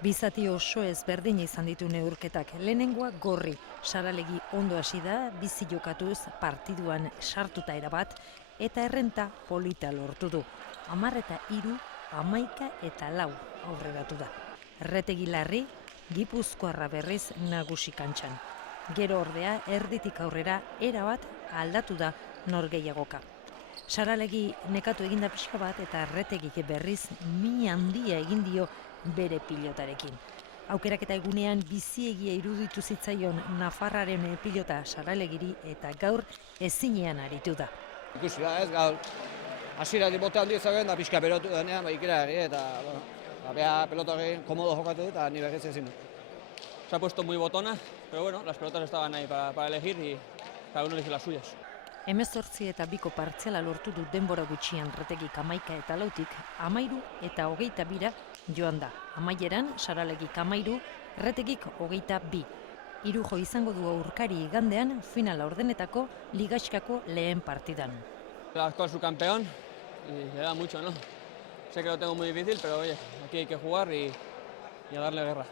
Bizati oso ezberdin izan ditu neurketak. Lehenengoa gorri. Saralegi ondo hasi da, bizi jokatuz partiduan sartuta erabat, eta errenta polita lortu du. 10-3, 11-4 aurreratu da. Erretegi Larri, Gipuzkoarra berriz nagusi kantxan. Gero ordea erditik aurrera erabat aldatu da norgehiagoka. Saralegi nekatu eginda pixka bat eta Erretegik berriz min handia egin dio bere pilotarekin. Aukeraketa egunean biziegia iruditu zitzaion Nafarraren pilota Saralegiri eta gaur ezinean aritu da. Ikusi da ez, gaur hasieratik bote handi ezagen da pixka berotu denean, ikera eta bea pelotari komodo jokatu dut eta ni berriz ezin dut. Se ha puesto muy botona, pero bueno, las pelotas estaban ahí para elegir y cada uno elige las suyas. 18-2 partziala lortu du denbora gutxian Erretegik 11-4, 13-22 joan da. Amaieran Saralegik 13, Erretegik 22. Hiru izango du aurkari igandean finala ordenetako ligaxkako lehen partidan. El actual subcampeón y le da mucho, ¿no? Sé que lo tengo muy difícil, pero oye, aquí hay que jugar y a darle guerra.